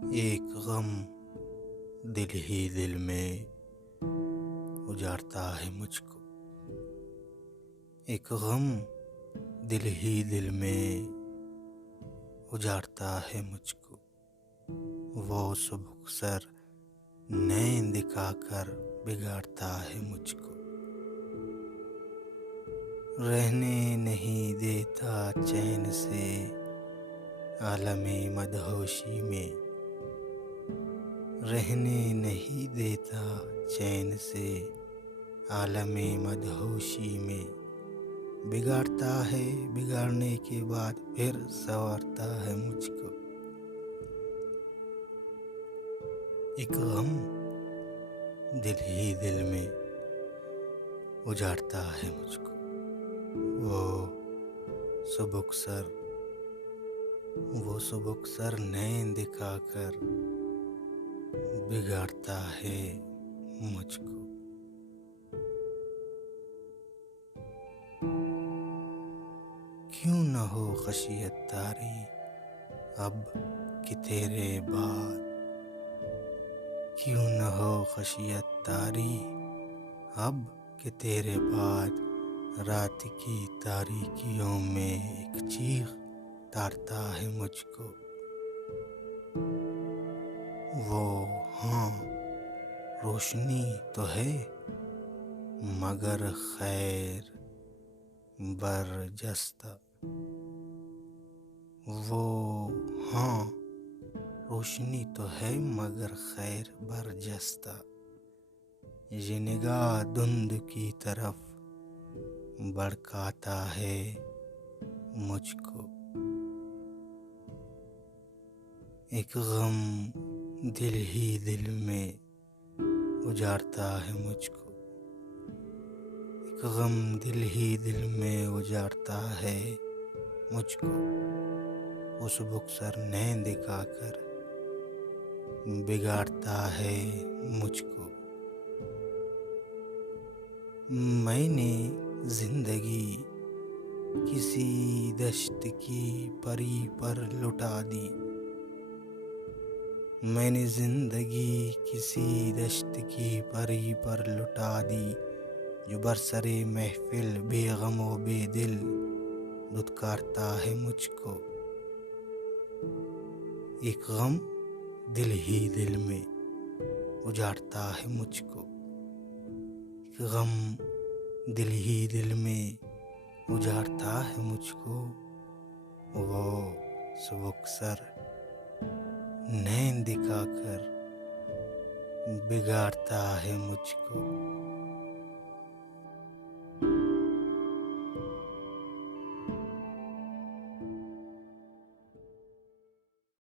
एक गम दिल ही दिल में उजाड़ता है मुझको। एक गम दिल ही दिल में उजाड़ता है मुझको। वो सुबह सर नैन दिखाकर बिगाड़ता है मुझको। रहने नहीं देता चैन से आलमे मदहोशी में। रहने नहीं देता चैन से आलमे मदहोशी में। बिगाड़ता है, बिगाड़ने के बाद फिर संवारता है मुझको। एक गम दिल ही दिल में उजाड़ता है मुझको। वो सुबुक सर नैन दिखाकर बिगाड़ता है मुझको। क्यों न हो खशियत तारी अब कि तेरे बाद। क्यों न हो खशियत तारी अब कि तेरे बाद। रात की तारीकियों में एक चीख तारता है मुझको। वो हाँ, रोशनी तो है मगर खैर बरजस्ता। वो हाँ, रोशनी तो है मगर खैर बरजस्ता। ये निगाह धुंध की तरफ भड़काता है मुझको। एक गम दिल ही दिल में उजाड़ता है मुझको। एक गम दिल ही दिल में उजाड़ता है मुझको। उस बुकसर नैन दिखाकर बिगाड़ता है मुझको। मैंने जिंदगी किसी दश्त की परी पर लुटा दी। मैंने जिंदगी किसी दश्त की परी पर लुटा दी। जो बरसरे महफिल बेगम व बेदिल दुत्कारता है मुझको। एक गम दिल ही दिल में उजाड़ता है मुझको। एक गम दिल ही दिल में उजाड़ता है मुझको। वो सुबुकसर नैन दिखाकर बिगाड़ता है मुझको।